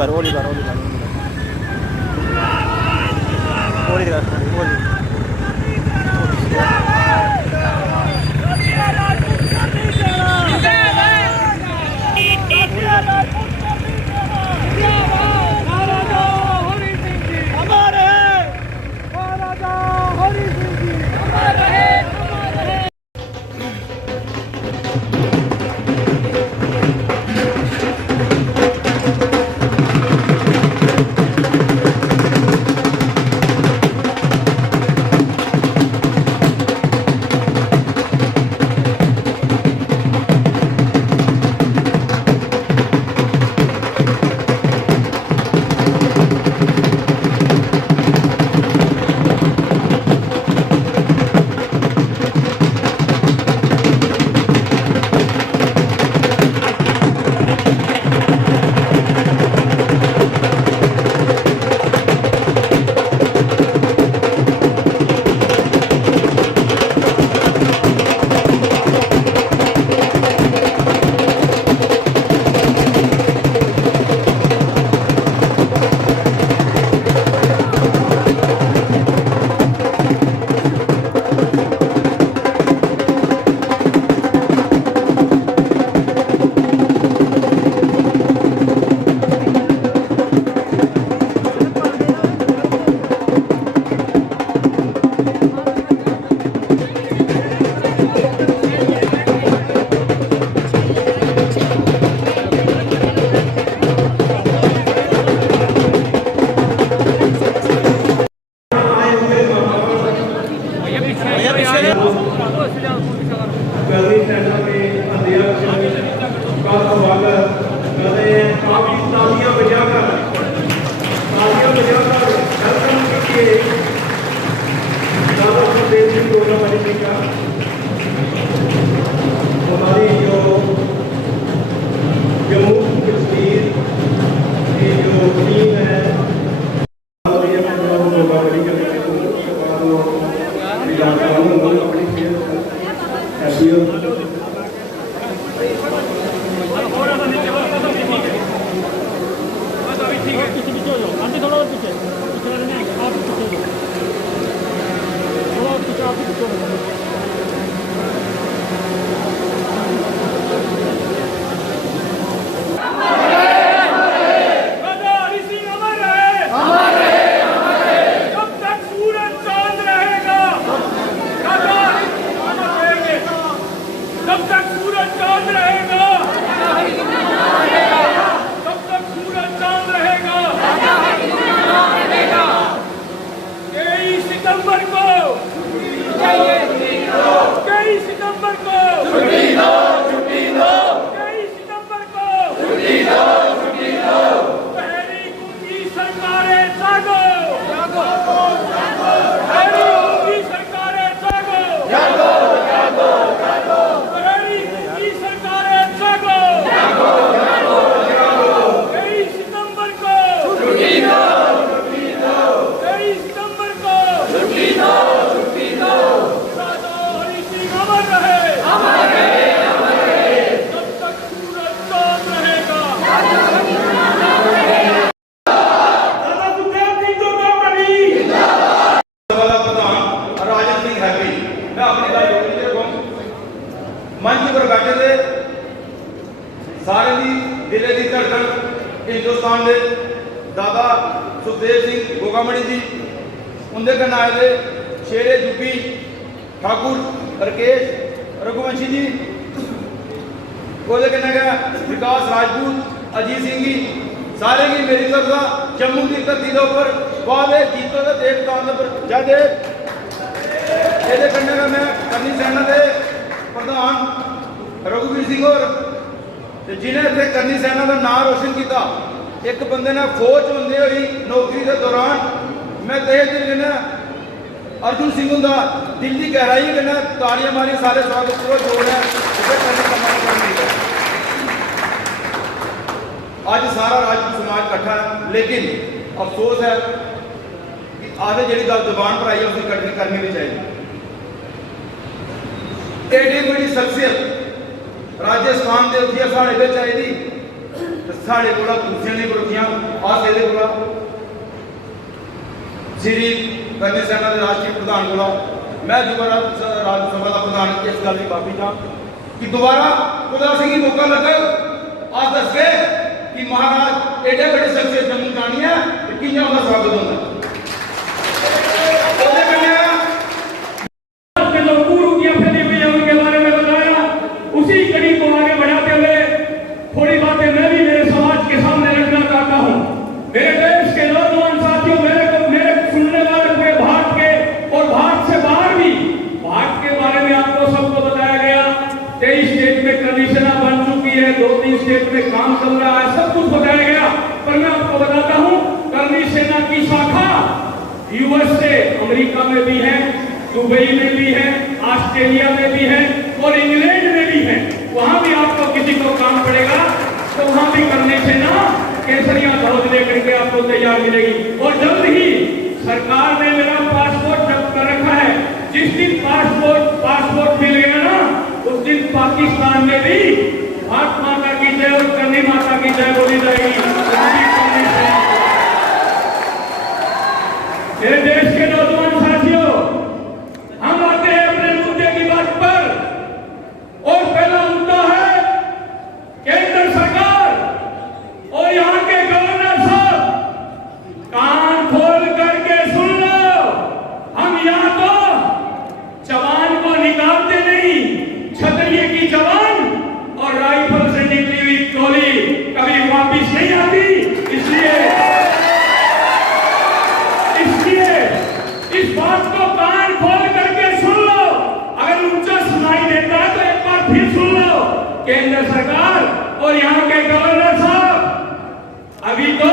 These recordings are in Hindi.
कर होली कर होली कर होली कर होली मंच पर बैठे थे सारे दी दिले दी धड़कन हिंदुस्तान के दादा सुखदेव सिंह गोगामणी जी, उनके कन्नै आए थे शेरे जुब्बी ठाकुर राकेश रघुवंशी जी, वो कन्नै गै विकास राजपूत अजीत सिंह जी, सारे की मेरी तरफ का जम्मू की धरती के उपर वादे जीतो के देवतान पर जय देव। ये कन्नै गै मैं करनी सेना के प्रधान रघुवीर सिंह और जिन्हें इतने करनी सेना का नाम रोशन किया, एक बंदे ने फौज होंदे हुई नौकरी के दौरान मैं तहे दिल कन्नै अर्जुन सिंह का दिल की गहराई कन्नै तालियां मारी सारे स्वागत को जोड़ है। आज सारा राजपूत समाज इकट्ठा है, लेकिन अफसोस है कि आधे जी गल जबान पर आई है उसकी कटनी करनी भी चाहिए। एडी बड़ी शख्सियत राजस्थान के उत्थे साढ़े चाहिए तो साढ़े को कुर्सियां नहीं बरतियां आज ये श्री करनी सेना के राष्ट्रीय प्रधान को मैं दोबारा राज्यसभा का प्रधान इस गल की माफी चाह कि दोबारा खुदा सिंह मौका लगा आज दस गए कि महाराज एडे बड़े शख्सियत जम्मू जानी है कि उनका स्वागत होता थोड़ी बातें मैं भी मेरे समाज के सामने रखना चाहता हूँ। मेरे देश के नौजवान साथियों, मेरे सुनने वाले पूरे भारत के और भारत से बाहर भी, भारत के बारे में आपको सबको बताया गया। 23 स्टेट में कंडीशना बन चुकी है, 2-3 स्टेट में काम चल रहा है, सब कुछ बताया गया। पर मैं आपको बताता हूँ, करनी सेना की शाखा यूएस से अमेरिका में भी है, दुबई में भी है, ऑस्ट्रेलिया में भी है और इंग्लैंड में भी है। वहां भी आपको किसी को काम पड़ेगा तो वहां भी करने से ना केसरिया धौज लेकर के आपको तैयार मिलेगी। और जल्द ही सरकार ने मेरा पासपोर्ट जब्त कर रखा है। जिस दिन पासपोर्ट मिल गया ना, उस दिन पाकिस्तान में भी भारत माता की जय और करनी माता की जय बोली जाएगी। मेरे देश के नौजवान साथियों, हम आते हैं अपने मुद्दे की बात पर। और पहला मुद्दा है केंद्र सरकार और यहाँ के गवर्नर साहब, कान खोल करके सुन लो। हम यहाँ तो जवान को निकालते नहीं, क्षत्रिय की जवान और राइफल से निकली हुई गोली कभी वापिस नहीं आती। इसलिए इस बात को कान खोल करके सुन लो। अगर ऊंचा सुनाई देता है तो एक बार फिर सुन लो। केंद्र सरकार और यहाँ के गवर्नर साहब, अभी तो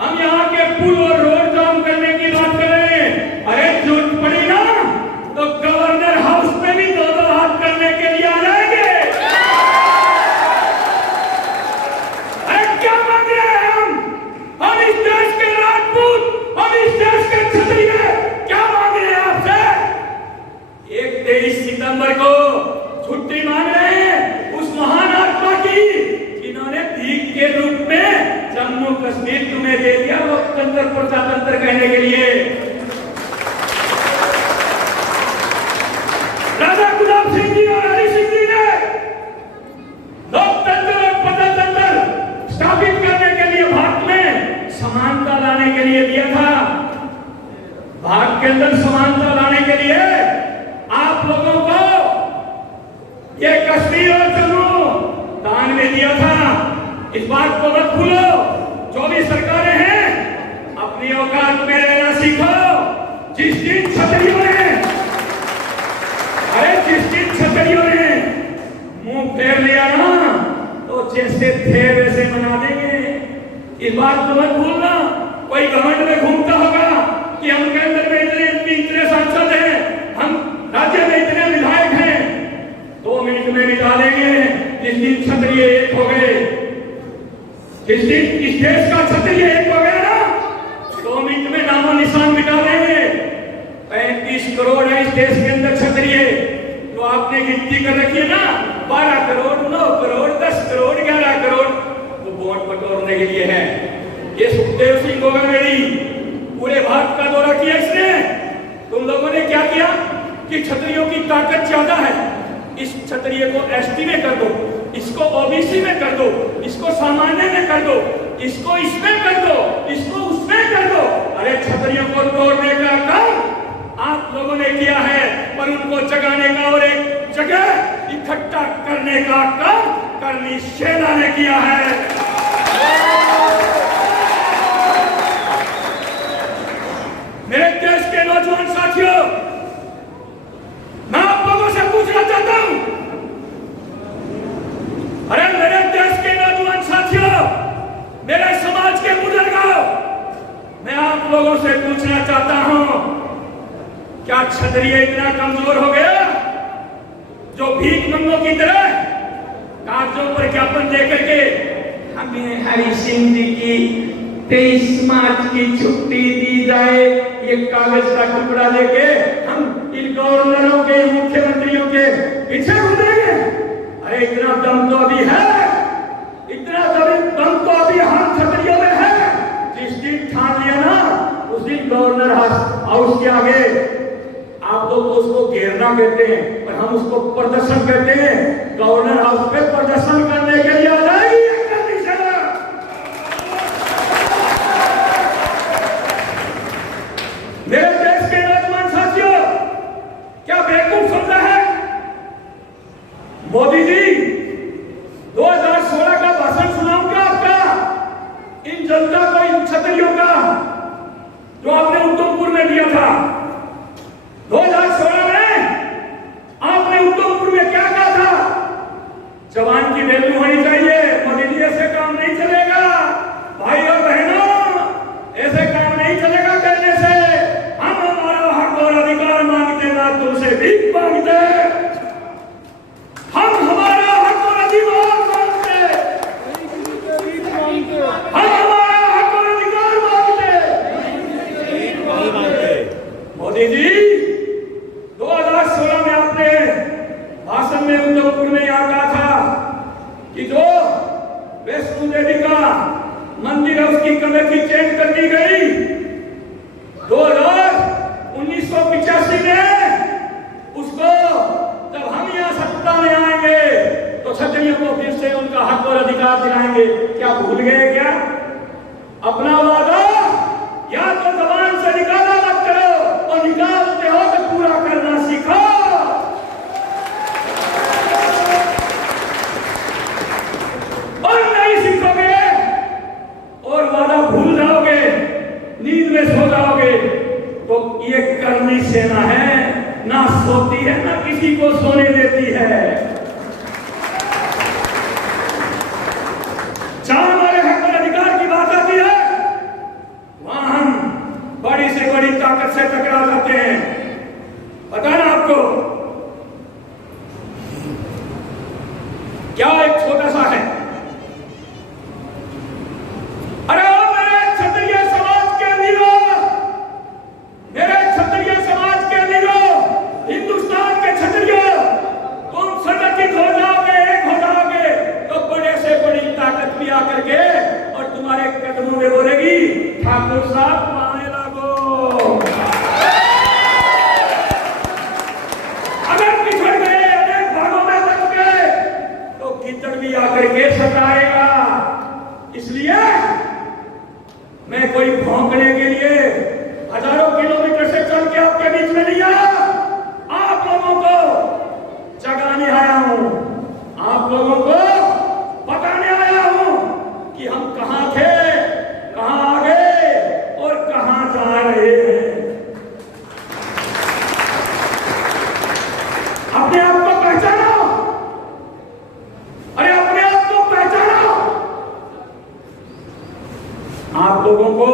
हम यहाँ के पुल और रोड जाम करने की बात कर रहे हैं। अरे जरूरत पड़ी ना तो गवर्नर हाउस में भी 2-2 हाथ करने के लिए आ जाएंगे। अरे क्या मांग रहे हैं हम इस देश के राजपूत, हम इस देश के क्षत्रिय क्या मांग रहे हैं आपसे? 23 सितंबर को छुट्टी मांग रहे हैं उस महान आत्मा की जिन्होंने भीख के रूप में जम्मू कश्मीर तुम्हें दे दिया, लोकतंत्र प्रजातंत्र कहने के लिए। राजा गुलाब सिंह जी और हरि सिंह जी ने लोकतंत्र और प्रजातंत्र स्थापित करने के लिए भारत में समानता लाने के लिए दिया था। भारत के अंदर समानता लाने के लिए आप लोगों को ये कश्मीर और जम्मू दान में दिया था। इस बात को मत भूलो। जो भी सरकारें हैं, अपनी औकात में रहना सीखो। जिस दिन क्षत्रियों ने मुंह फेर लिया ना, तो जैसे थे वैसे मना देंगे। इस बात को मत भूलना। कोई घमंड में घूमता होगा कि हम केंद्र में इतने सांसद हैं, हम राज्य में इतने विधायक हैं, 2 मिनट में मिटा देंगे। जिस दिन क्षत्रिय एक हो गए, जिस दिन इस देश का क्षत्रिय एक हो गया ना, 2 मिनट में नामो निशान मिटा देंगे। 35 करोड़ है इस देश के अंदर क्षत्रिय, जो आपने गिनती कर रखी है ना, 12 करोड़, 9 करोड़, 10 करोड़, 11 करोड़, वो वोट बटोरने के लिए है। ये सुखदेव सिंह गोगामेड़ी पूरे भारत का दौरा किया इसने। तुम लोगों ने क्या किया कि क्षत्रियों की ताकत ज्यादा है, इस क्षत्रिय को एसटी में कर दो, इसको ओबीसी में कर दो, इसको सामान्य में कर दो, इसको इसमें कर दो, इसको उसमें कर दो। अरे क्षत्रियों को तोड़ने का काम आप लोगों ने किया है, पर उनको जगाने का और एक जगह इकट्ठा करने का काम करनी सेना ने किया है। मेरे देश के नौजवान साथियों, मैं आप लोगों से पूछना चाहता हूं, अरे मेरे देश के नौजवान साथियों, मेरे समाज के बुजुर्गों, मैं आप लोगों से पूछना चाहता हूं, क्या क्षत्रिय इतना कमजोर हो गया जो भीख मंगों की तरह कागजों पर ज्ञापन देकर के हमें हरि सिंह जी की 23 मार्च की छुट्टी दी जाए, ये कागज का टुकड़ा लेके हम इन गवर्नरों के, मुख्यमंत्रियों के पीछे घूमेंगे? अरे इतना दम तो अभी है, इतना दम उसके आगे आप लोग तो उसको घेरना कहते हैं, पर हम उसको प्रदर्शन कहते हैं। गवर्नर हाउस पे प्रदर्शन करने के लिए आ जाएगी करनी सेना। मेरे देश के नौजवान साथियों, क्या बेवकूफ समझा है मोदी जी? 2016 का भाषण सुनाऊं क्या आपका, इन जनता को, इन क्षत्रियों का, जो आपने उधमपुर में दिया था। 2016 में आपने उधमपुर में क्या कहा था? जवान की वैल्यू होनी चाहिए। मोदी जी, ऐसे काम नहीं चलेगा भाई और बहनों, ऐसे काम नहीं चलेगा करने से। हम हमारा हक और अधिकार मांगते ना तुमसे भीख मांगते, हम हमारा हक और अधिकार मांगते, हम हमारा हक और अधिकार मांगते। मोदी जी, 2016 में आपने भाषण में उधमपुर में यह कहा था कि जो वैष्णो देवी का मंदिर है उसकी कमेटी चेंज कर दी गई। 1985 में उसको, जब हम यहाँ सत्ता में आएंगे तो क्षत्रियों को फिर से उनका हक और अधिकार दिलाएंगे। क्या भूल गए क्या अपना वादा? या तो जबान से निकाला मत करो, और निकालते हो तो पूरा करना सीखो। और नहीं सीखोगे और वादा भूल जाओगे, नींद में सो जाओगे, तो ये करनी सेना है, ना सोती है ना किसी को सोने देती है। जहां हमारे हक और अधिकार की बात आती है, वहां हम बड़ी से बड़ी ताकत से टकरा जाते हैं। पता ना आपको, क्या एक छोटा सा है, अरे ओ मेरे क्षत्रिय समाज के वीरों, मेरे क्षत्रिय समाज के वीरों, हिंदुस्तान के क्षत्रियों, तुम संगठित हो जाओगे, एक हो जाओगे, तो बड़े से बड़ी ताकत भी आकर के और तुम्हारे कदमों में बोलेगी, ठाकुर साहब माने लागो। अगर पिछड़ गए, अनेक भागों में बच गए, तो कीचड़ भी आकर के सताएगा। इसलिए मैं कोई भौंकने के लिए हजारों किलोमीटर से चल के आपके बीच में नहीं आया, आप लोगों को जगाने आया हूं, आप लोगों को बताने आया हूं कि हम कहां थे, कहां आ गए और कहां जा रहे हैं। अपने आप को पहचानो, अरे अपने आप को पहचानो। आप लोगों को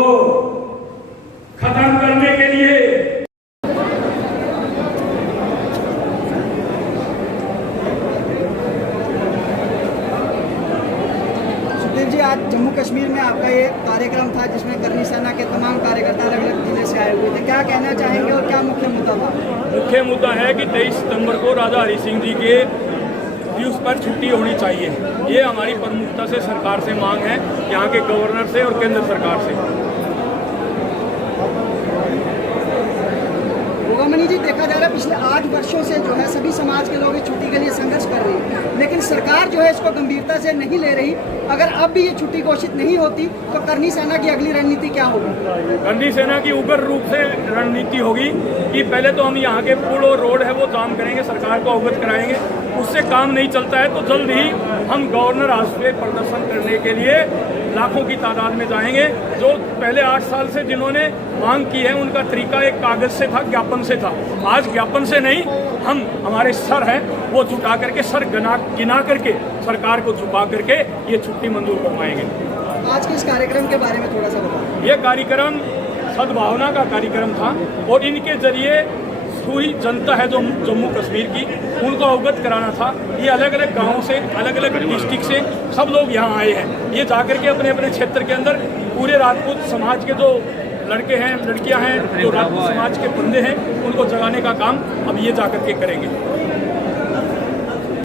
खत्म करने के लिए सुखदेव जी, आज जम्मू कश्मीर में आपका ये कार्यक्रम था जिसमें करनी सेना के तमाम कार्यकर्ता अलग अलग जिले से आए हुए थे, क्या कहना चाहेंगे और क्या मुख्य मुद्दा था? मुख्य मुद्दा है कि 23 सितंबर को राजा हरि सिंह जी के दिवस पर छुट्टी होनी चाहिए। ये हमारी प्रमुखता से सरकार से मांग है, यहाँ के गवर्नर से और केंद्र सरकार से। गोगामणि जी, देखा जा रहा है पिछले 8 वर्षों से जो है सभी समाज के लोग इस छुट्टी के लिए संघर्ष कर रही है, लेकिन सरकार जो है इसको गंभीरता से नहीं ले रही। अगर अब भी ये छुट्टी घोषित नहीं होती तो करनी सेना की अगली रणनीति क्या होगी? करनी सेना की उग्र रूप से रणनीति होगी कि पहले तो हम यहाँ के पुल और रोड है वो जाम करेंगे, सरकार को अवगत कराएंगे। उससे काम नहीं चलता है तो जल्द ही हम गवर्नर हाउस पे प्रदर्शन करने के लिए लाखों की तादाद में जाएंगे। जो पहले 8 साल से जिन्होंने मांग की है उनका तरीका एक कागज से था, ज्ञापन से था। आज ज्ञापन से नहीं, हम हमारे सर हैं वो झुका करके, सर गिना करके सरकार को झुका करके ये छुट्टी मंजूर करवाएंगे। आज के इस कार्यक्रम के बारे में थोड़ा सा बताओ। ये कार्यक्रम सद्भावना का कार्यक्रम था और इनके जरिए पूरी जनता है जो जम्मू कश्मीर की, उनको अवगत कराना था। ये अलग अलग गाँव से, अलग अलग डिस्ट्रिक्ट से सब लोग यहाँ आए हैं। ये जाकर के अपने अपने क्षेत्र के अंदर पूरे राजपूत समाज के जो लड़के हैं, लड़कियां हैं, जो राजपूत समाज के बंदे हैं, उनको जगाने का काम अब ये जाकर के करेंगे।